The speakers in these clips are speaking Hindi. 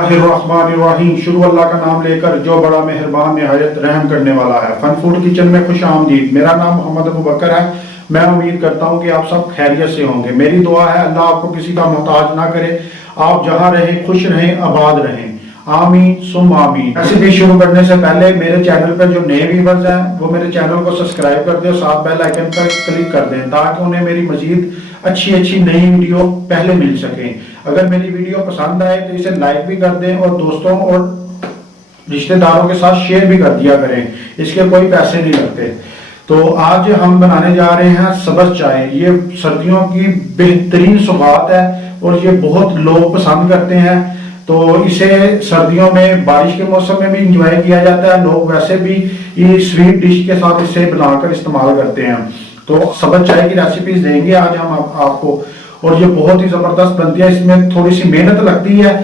बिस्मिल्लाहिर्रहमानिर्रहीम। शुरू अल्लाह का नाम लेकर जो बड़ा मेहरबान निहायत रहम करने वाला है। फन फूड किचन में खुश आमदीद। मेरा नाम मोहम्मद अबू बकर है। मैं उम्मीद करता हूँ कि आप सब खैरियत से होंगे। मेरी दुआ है अल्लाह आपको किसी का मोहताज ना करे, आप जहाँ रहें खुश रहें, आबाद रहें। आमीन सुम आमीन। रेसिपी शुरू करने से पहले मेरे चैनल पर जो नए व्यूअर्स हैं वो मेरे चैनल को सब्सक्राइब कर दें और साथ बेल आइकन पर क्लिक कर दें ताकि उन्हें मेरी मजीद अच्छी अच्छी नई वीडियो पहले मिल सके। अगर मेरी वीडियो पसंद आए तो इसे लाइक भी कर दें और दोस्तों और रिश्तेदारों के साथ शेयर भी कर दिया करें। इसके कोई पैसे नहीं लगते। तो आज हम बनाने जा रहे हैं सब्ज चाय। ये सर्दियों की बेहतरीन सौगात है और ये बहुत लोग पसंद करते हैं। तो इसे सर्दियों में बारिश के मौसम में भी इंजॉय किया जाता है। लोग वैसे भी ये स्वीट डिश के साथ इसे बनाकर इस्तेमाल करते हैं। तो सब्ज चाय की रेसिपीज देंगे आज हम आपको और ये बहुत ही जबरदस्त बनती है। इसमें थोड़ी सी मेहनत लगती है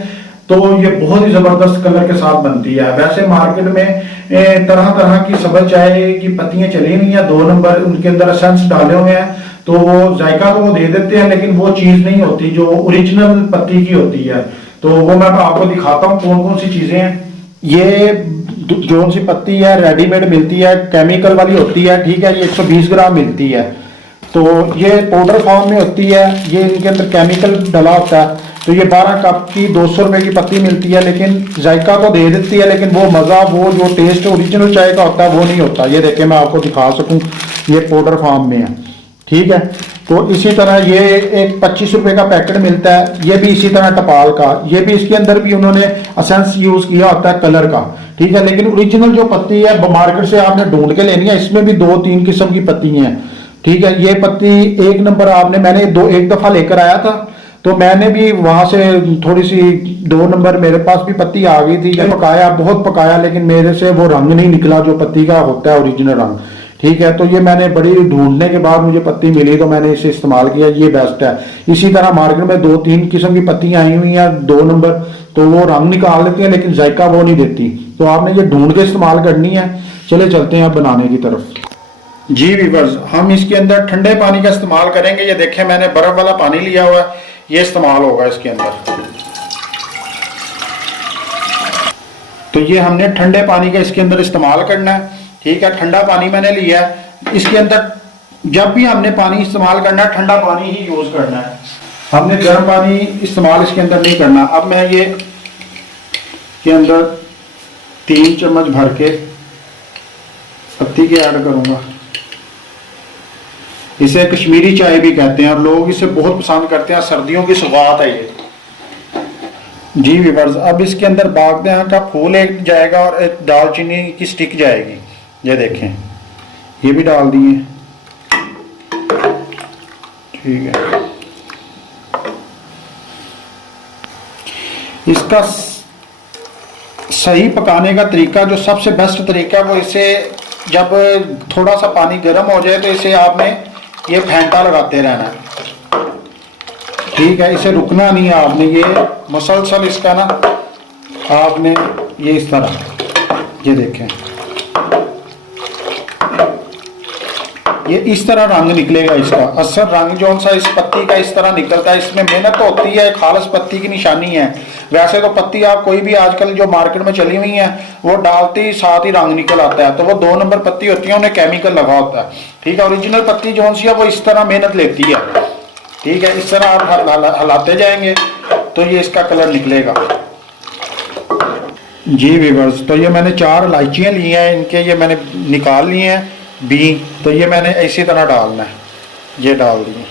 तो ये बहुत ही जबरदस्त कलर के साथ बनती है। वैसे मार्केट में तरह तरह की सब्ज चाय की पत्तियां चली हुई हैं, 2 नंबर उनके अंदर एसेंस डाले हुए हैं। तो वो जायका तो वो दे देते हैं लेकिन वो चीज नहीं होती जो ओरिजिनल पत्ती की होती है। तो वो मैं आपको दिखाता हूँ कौन कौन सी चीजें हैं। ये जो सी पत्ती है रेडीमेड मिलती है, केमिकल वाली होती है, ठीक है। ये 120 ग्राम मिलती है। तो ये पाउडर फॉर्म में होती है। ये इनके अंदर केमिकल डला होता है। तो ये 12 कप की 200 रुपए की पत्ती मिलती है लेकिन जायका तो दे देती है लेकिन वो मज़ा, वो जो टेस्ट ओरिजिनल चाय का होता है वो नहीं होता। ये देखें मैं आपको दिखा सकूं, ये पाउडर फॉर्म में है, ठीक है। तो इसी तरह ये एक 25 रुपए का पैकेट मिलता है। ये भी इसी तरह टपाल का, ये भी इसके अंदर भी उन्होंने एसेंस यूज किया होता है कलर का, ठीक है। लेकिन ओरिजिनल जो पत्ती है मार्केट से आपने ढूंढ के लेनी है। इसमें भी 2-3 किस्म की पत्ती हैं, ठीक है। ये पत्ती 1 नंबर आपने, मैंने एक दफा लेकर आया था तो मैंने भी वहां से थोड़ी सी 2 नंबर मेरे पास भी पत्ती आ गई थी। जब पकाया, बहुत पकाया, लेकिन मेरे से वो रंग नहीं निकला जो पत्ती का होता है ओरिजिनल रंग, ठीक है। तो ये मैंने बड़ी ढूंढने के बाद मुझे पत्ती मिली तो मैंने इसे इस्तेमाल किया, ये बेस्ट है। इसी तरह मार्केट में 2-3 किस्म की पत्तियां आई हुई हैं 2 नंबर, तो वो रंग निकाल देती हैं लेकिन जायका वो नहीं देती। तो आपने ये ढूंढ के इस्तेमाल करनी है। चले चलते हैं अब बनाने की तरफ। जी व्यूअर्स, हम इसके अंदर ठंडे पानी का इस्तेमाल करेंगे। ये देखें मैंने बर्फ वाला पानी लिया हुआ है, ये इस्तेमाल होगा इसके अंदर। तो ये हमने ठंडे पानी का इसके अंदर इस्तेमाल करना है, ठीक है। ठंडा पानी मैंने लिया है। इसके अंदर जब भी हमने पानी इस्तेमाल करना है ठंडा पानी ही यूज करना है, हमने गर्म पानी इस्तेमाल इसके अंदर नहीं करना। अब मैं ये के अंदर 3 चम्मच भर के पत्ती के ऐड करूंगा। इसे कश्मीरी चाय भी कहते हैं और लोग इसे बहुत पसंद करते हैं। सर्दियों की सौगात है ये। जी व्यूअर्स, अब इसके अंदर बागदे का फूल एक जाएगा और एक दालचीनी की स्टिक जाएगी। ये देखें, ये भी डाल दिए, ठीक है। इसका सही पकाने का तरीका, जो सबसे बेस्ट तरीका, वो इसे जब थोड़ा सा पानी गर्म हो जाए तो इसे आपने ये फेंटा लगाते रहना है, ठीक है। इसे रुकना नहीं है आपने, ये मुसलसल इसका ना आपने ये इस तरह, ये देखें, ये इस तरह रंग निकलेगा इसका। असर रंग जो सा इस पत्ती का इस तरह निकलता है। इसमें मेहनत तो होती है, खालस पत्ती की निशानी है। वैसे तो पत्ती आप कोई भी आजकल जो मार्केट में चली हुई है वो डालते ही साथ ही रंग निकल आता है, तो वो 2 नंबर पत्ती होती है, उन्हें केमिकल लगा होता है, ठीक है। ओरिजिनल पत्ती जो सी है वो इस तरह मेहनत लेती है, ठीक है। इस तरह आप हलाते जाएंगे तो ये इसका कलर निकलेगा। जी व्यूअर्स, तो ये मैंने 4 इलायचियाँ ली हैं, इनके ये मैंने निकाल लिए हैं बी। तो ये मैंने इसी तरह डालना है, ये डाल दिए,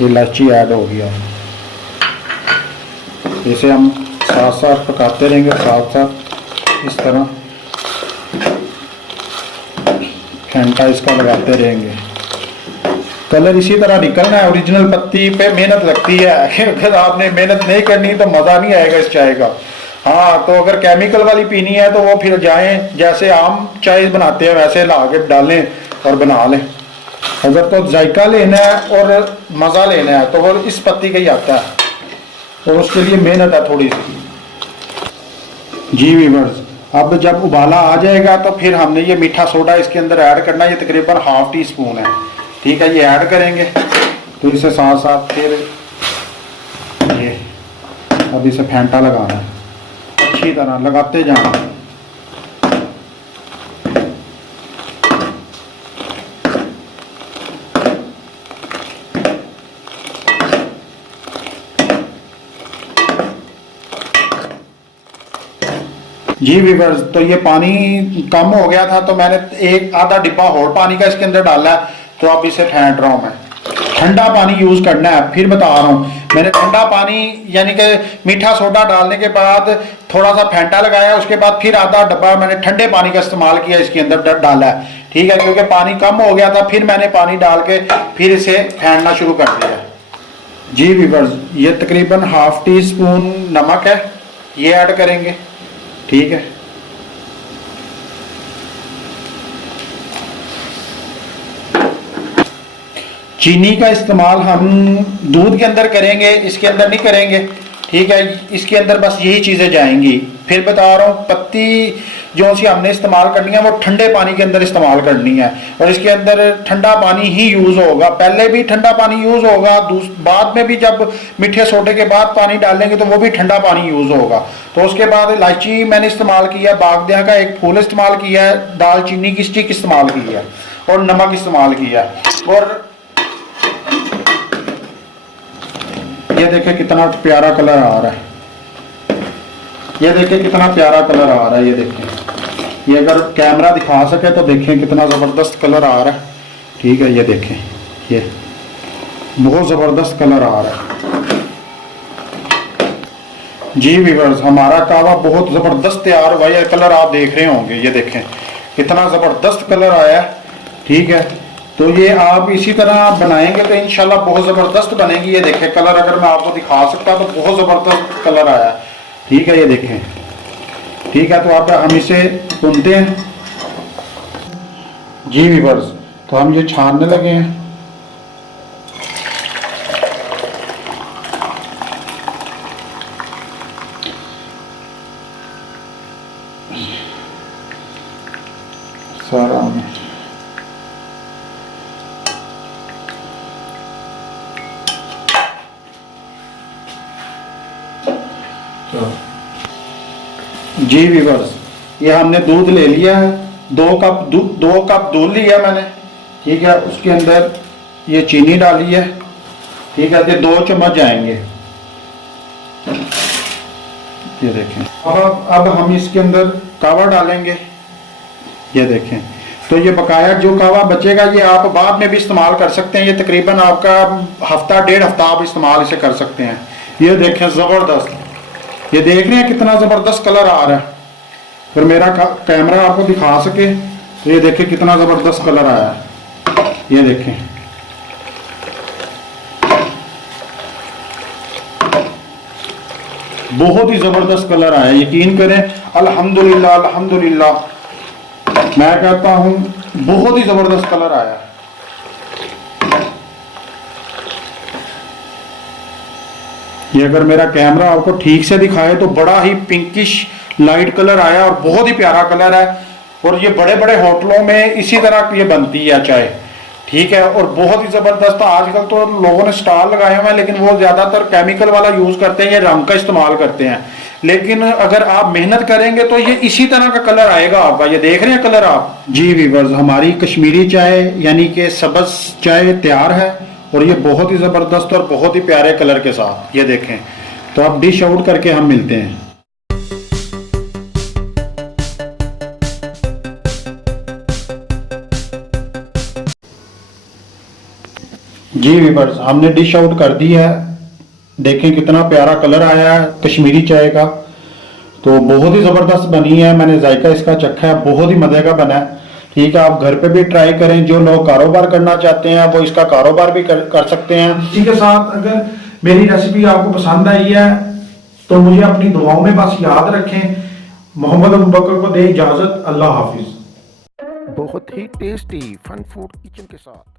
ये इलायची ऐड हो गया। इसे हम साथ साथ पकाते रहेंगे, साथ साथ इस तरह फेंटा इसका लगाते रहेंगे। कलर इसी तरह निकलना है। ओरिजिनल पत्ती पे मेहनत लगती है, अगर आपने मेहनत नहीं करनी तो मज़ा नहीं आएगा इस चाय का। हाँ, तो अगर केमिकल वाली पीनी है तो वो फिर जाएं जैसे आम चाय बनाते हैं वैसे ला के डालें और बना लें। अगर तो जायका लेना है और मज़ा लेना है तो वो इस पत्ती का ही आता है और उसके लिए मेहनत है थोड़ी सी। जी व्यूअर्स, अब जब उबाला आ जाएगा तो फिर हमने ये मीठा सोडा इसके अंदर ऐड करना है। ये तकरीबन ½ टी स्पून है, ठीक है। ये ऐड करेंगे तो इसे साथ साथ फिर ये अब इसे फेंटा लगाना है, अच्छी तरह लगाते जाना। जी व्यूअर्स, तो ये पानी कम हो गया था तो मैंने एक आधा डिब्बा और पानी का इसके अंदर डाला है। तो अब इसे फेंट रहा हूँ मैं। ठंडा पानी यूज करना है, फिर बता रहा हूँ। मैंने ठंडा पानी यानी कि मीठा सोडा डालने के बाद थोड़ा सा फेंटा लगाया, उसके बाद फिर आधा डब्बा मैंने ठंडे पानी का इस्तेमाल किया, इसके अंदर डाला है। ठीक है, क्योंकि पानी कम हो गया था, फिर मैंने पानी डाल के फिर इसे फेंटना शुरू कर दिया। जी व्यूअर्स, ये तकरीबन हाफ टी स्पून नमक है, ये ऐड करेंगे। ठीक है, चीनी का इस्तेमाल हम दूध के अंदर करेंगे, इसके अंदर नहीं करेंगे। ठीक है, इसके अंदर बस यही चीज़ें जाएंगी। फिर बता रहा हूँ, पत्ती जो सी हमने इस्तेमाल करनी है वो ठंडे पानी के अंदर इस्तेमाल करनी है, और इसके अंदर ठंडा पानी ही यूज़ होगा। पहले भी ठंडा पानी यूज़ होगा, बाद में भी जब मीठे सोडे के बाद पानी डालेंगे तो वो भी ठंडा पानी यूज़ होगा। तो उसके बाद इलायची मैंने इस्तेमाल किया है, बागदिया का एक फूल इस्तेमाल किया है, दालचीनी की स्टिक इस्तेमाल की है, और नमक इस्तेमाल किया है। और ये देखें कितना प्यारा कलर आ रहा है, ये देखें कितना प्यारा कलर आ रहा है। ये देखें, ये अगर कैमरा दिखा सके तो देखें कितना ज़बरदस्त कलर आ रहा है। ठीक है, ये देखें, ये बहुत ज़बरदस्त कलर आ रहा है। जी व्यूअर्स, हमारा कावा बहुत ज़बरदस्त तैयार हुआ है। कलर आप देख रहे होंगे, ये देखें कितना ज़बरदस्त कलर आया है। ठीक है, तो ये आप इसी तरह बनाएंगे तो इंशाल्लाह बहुत ज़बरदस्त बनेगी। ये देखें कलर, अगर मैं आपको दिखा सकता तो बहुत ज़बरदस्त कलर आया है। ठीक है, ये देखें। ठीक है, तो आप हम इसे भूनते हैं। जी व्यूअर्स, तो हम ये छानने लगे हैं। सारा जी व्यूअर्स, ये हमने दूध ले लिया है, 2 कप दूध लिया मैंने। ठीक है, उसके अंदर ये चीनी डाली है। ठीक है, ये 2 चम्मच जाएंगे। ये देखें, अब हम इसके अंदर कावा डालेंगे। ये देखें, तो ये बकाया जो कावा बचेगा ये आप बाद में भी इस्तेमाल कर सकते हैं। ये तकरीबन आपका हफ्ता 1.5 हफ्ता आप इस्तेमाल इसे कर सकते हैं। ये देखें ज़बरदस्त, ये देख रहे हैं कितना ज़बरदस्त कलर आ रहा है। फिर मेरा कैमरा आपको दिखा सके तो ये देखें कितना ज़बरदस्त कलर आया है। ये देखें, बहुत ही ज़बरदस्त कलर आया, यकीन करें। अल्हम्दुलिल्लाह, अल्हम्दुलिल्लाह, मैं कहता हूँ बहुत ही ज़बरदस्त कलर आया। ये अगर मेरा कैमरा आपको ठीक से दिखाए तो बड़ा ही पिंकिश लाइट कलर आया और बहुत ही प्यारा कलर है। और ये बड़े बड़े होटलों में इसी तरह ये बनती है चाय। ठीक है, और बहुत ही ज़बरदस्त। आजकल तो लोगों ने स्टॉल लगाए हुए हैं, लेकिन वो ज़्यादातर केमिकल वाला यूज़ करते हैं, ये रंग का इस्तेमाल करते हैं। लेकिन अगर आप मेहनत करेंगे तो ये इसी तरह का कलर आएगा आपका। ये देख रहे हैं कलर आप। जी व्यूअर्स, हमारी कश्मीरी चाय यानी कि सब्ज़ चाय तैयार है, और ये बहुत ही ज़बरदस्त और बहुत ही प्यारे कलर के साथ। ये देखें, तो अब डिश आउट करके हम मिलते हैं। जी व्यूअर्स, हमने डिश आउट कर दी है। देखें कितना प्यारा कलर आया है कश्मीरी चाय का। तो बहुत ही ज़बरदस्त बनी है, मैंने जायका इसका चखा है, बहुत ही मज़े का बना है। ठीक है, आप घर पे भी ट्राई करें। जो लोग कारोबार करना चाहते हैं वो इसका कारोबार भी कर सकते हैं। इसी के साथ अगर मेरी रेसिपी आपको पसंद आई है तो मुझे अपनी दुआओं में बस याद रखें। मोहम्मद अबू बकर को दे इजाज़त। अल्लाह हाफिज़। बहुत ही टेस्टी फन फूड किचन के साथ।